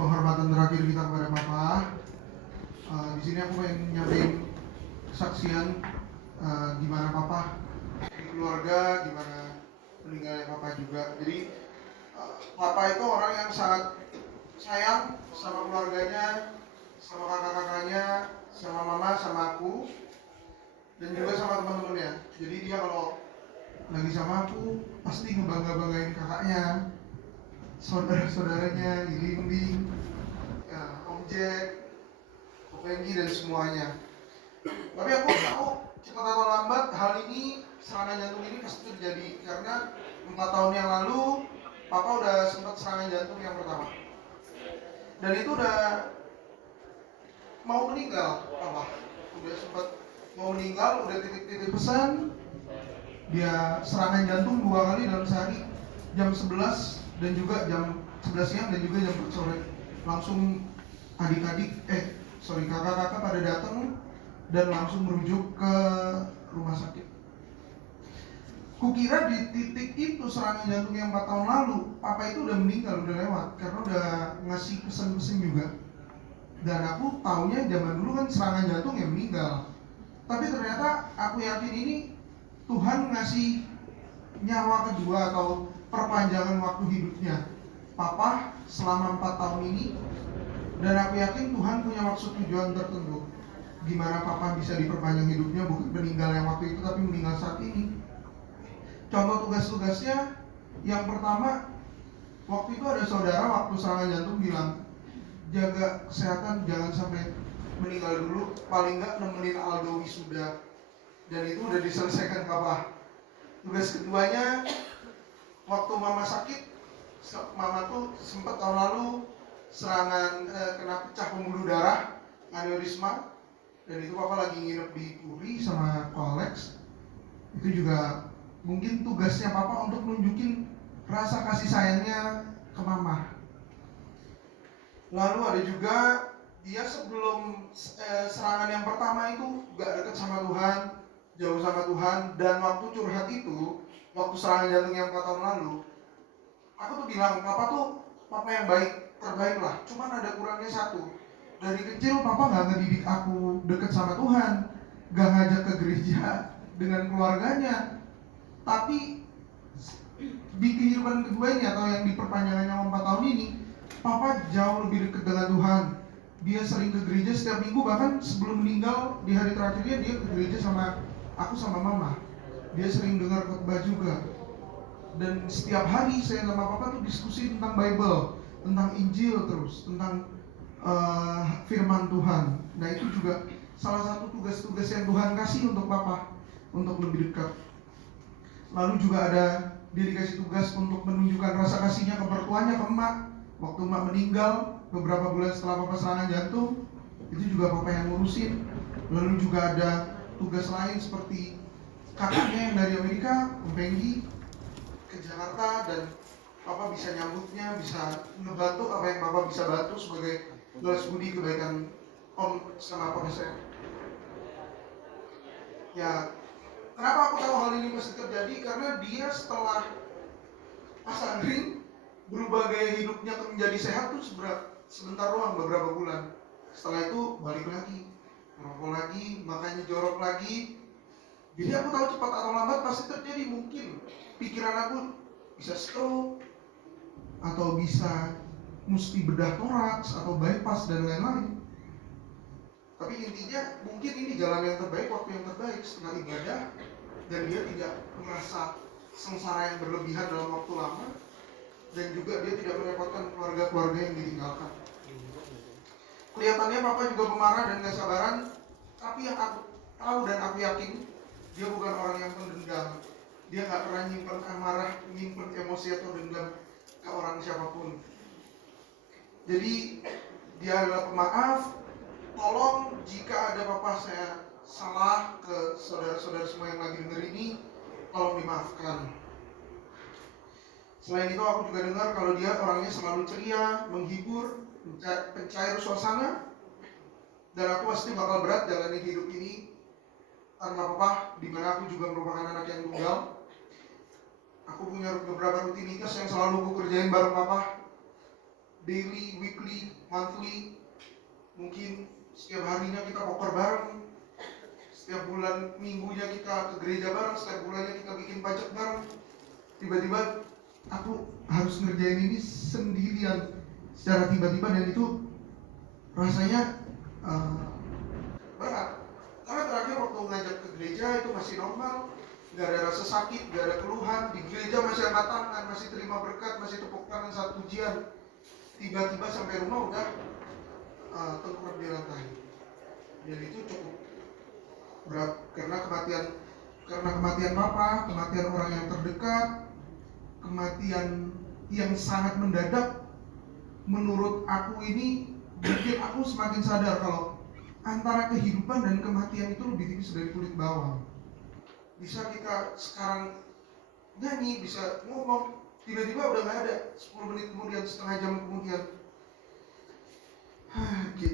penghormatan terakhir kita kepada Papa. Di sini aku pengen nyampein kesaksian gimana Papa di keluarga, gimana meninggalnya Papa juga. Jadi Papa itu orang yang sangat sayang sama keluarganya, sama kakak-kakaknya, sama mama, sama aku, dan juga sama teman-temannya. Jadi dia kalau lagi sama aku pasti ngebangga-banggain kakaknya, saudara-saudaranya, Ilinding, ya, Om Jack, Om Penggi, dan semuanya. Tapi aku tahu cepat atau lambat hal ini, serangan jantung ini pasti terjadi, karena 4 tahun yang lalu Papa udah sempat serangan jantung yang pertama, dan itu udah mau meninggal. Papa udah sempat mau meninggal, udah titip-titip pesan. Dia serangan jantung 2 kali dalam sehari, jam 11 dan juga jam 11 siang dan juga jam 4 sore. Langsung kakak-kakak pada datang dan langsung merujuk ke rumah sakit. Kukira di titik itu serangan jantung yang 4 tahun lalu, Papa itu udah meninggal, udah lewat, karena udah ngasih pesan-pesan juga. Dan aku taunya zaman dulu kan serangan jantung yang meninggal. Tapi ternyata aku yakin ini Tuhan ngasih nyawa kedua atau perpanjangan waktu hidupnya Papa selama 4 tahun ini. Dan aku yakin Tuhan punya maksud tujuan tertentu gimana Papa bisa diperpanjang hidupnya, bukan meninggal yang waktu itu tapi meninggal saat ini. Contoh tugas-tugasnya, yang pertama, waktu itu ada saudara waktu serangan jantung bilang, jaga kesehatan, jangan sampai meninggal dulu, paling nggak nemenin Aldo wisuda. Dan itu udah diselesaikan Papa. Tugas keduanya, waktu mama sakit, mama tuh sempat tahun lalu serangan kena pecah pembuluh darah, aneurisma, dan itu Papa lagi nginep di Puri sama Ko Alex. Itu juga mungkin tugasnya Papa untuk nunjukin rasa kasih sayangnya ke mama. Lalu ada juga dia sebelum serangan yang pertama itu gak deket sama Tuhan, jauh sama Tuhan. Dan waktu curhat itu, waktu serangan jantung yang 4 tahun lalu, aku tuh bilang, Papa yang baik, terbaik lah. Cuman ada kurangnya satu. Dari kecil Papa gak ngedidik aku deket sama Tuhan, gak ngajak ke gereja dengan keluarganya. Tapi di kehidupan kedua ini atau yang di perpanjangannya 4 tahun ini, Papa jauh lebih dekat dengan Tuhan. Dia sering ke gereja setiap minggu, bahkan sebelum meninggal di hari terakhirnya dia ke gereja sama aku sama mama. Dia sering dengar khotbah juga. Dan setiap hari saya sama Papa tuh diskusi tentang Bible, tentang Injil terus, tentang firman Tuhan. Nah itu juga salah satu tugas-tugas yang Tuhan kasih untuk Papa, untuk lebih dekat. Lalu juga ada dia dikasih tugas untuk menunjukkan rasa kasihnya ke mertuanya, ke emak. Waktu emak meninggal beberapa bulan setelah Papa serangan jantung, itu juga Papa yang ngurusin. Lalu juga ada tugas lain seperti kakaknya yang dari Amerika, Om Penggi, ke Jakarta, dan Papa bisa nyambutnya, bisa ngebantu apa yang Papa bisa bantu sebagai balas budi kebaikan Om sama Papa saya. Ya, kenapa aku tahu hal ini pasti terjadi? Karena dia setelah pasangring berubah gaya hidupnya menjadi sehat tuh sebentar doang, beberapa bulan. Setelah itu balik lagi, merokok lagi, makanya jorok lagi. Jadi aku tahu cepat atau lambat pasti terjadi. Mungkin pikiran aku bisa stroke, atau bisa mesti bedah toraks, atau bypass dan lain-lain. Tapi intinya mungkin ini jalan yang terbaik, waktu yang terbaik setelah ibadah. Dan dia tidak merasa sengsara yang berlebihan dalam waktu lama. Dan juga dia tidak merepotkan keluarga-keluarga yang ditinggalkan. Kelihatannya Papa juga pemarah dan gak sabaran. Tapi yang aku tahu dan aku yakin, dia bukan orang yang pendendam. Dia gak pernah nyimpen amarah, nyimpen emosi atau dendam ke orang siapapun. Jadi dia adalah pemaaf. Tolong jika ada Papa saya salah ke saudara-saudara semua yang lagi denger ini, tolong dimaafkan. Selain itu aku juga dengar kalau dia orangnya selalu ceria, menghibur, pencair suasana. Dan aku pasti bakal berat jalani hidup ini tanpa Papa, dimana aku juga merupakan anak yang tunggal. Aku punya beberapa rutinitas yang selalu aku kerjain bareng Papa. daily, weekly, monthly, mungkin setiap harinya kita poker bareng, setiap bulan minggunya kita ke gereja bareng, setiap bulannya kita bikin pajak bareng. Tiba-tiba aku harus ngerjain ini sendirian secara tiba-tiba, dan itu rasanya berat. Karena terakhir waktu ngajak ke gereja itu masih normal, nggak ada rasa sakit, nggak ada keluhan, di gereja masih angkat tangan, masih terima berkat, masih tepuk tangan saat pujian. Tiba-tiba sampai rumah udah tengkurap di lantai. Dan itu cukup berat karena kematian papa, kematian orang yang terdekat, kematian yang sangat mendadak. Menurut aku ini bikin aku semakin sadar kalau antara kehidupan dan kematian itu lebih tipis dari kulit bawang. Bisa kita sekarang nyanyi, bisa ngomong, tiba-tiba udah gak ada, 10 menit kemudian, setengah jam kemudian